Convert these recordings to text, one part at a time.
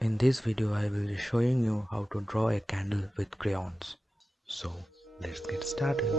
In this video I will be showing you how to draw a candle with crayons. So let's get started.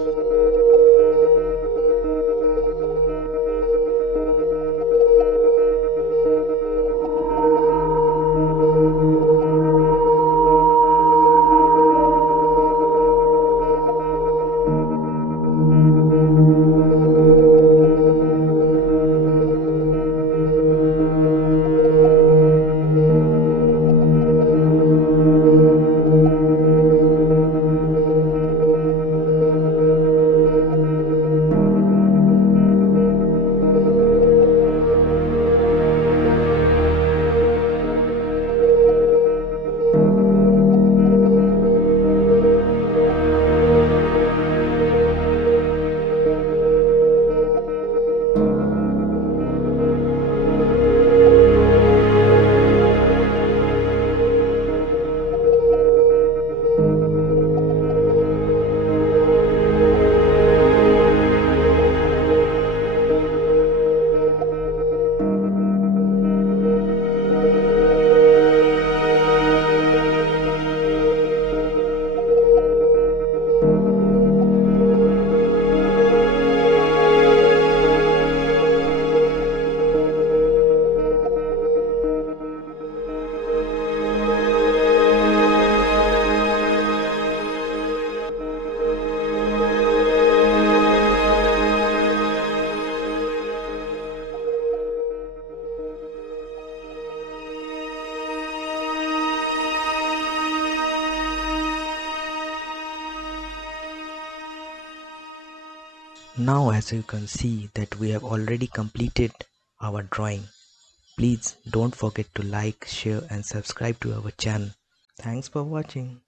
Now as you can see that we have already completed our drawing. Please don't forget to like, share and subscribe to our channel. Thanks for watching.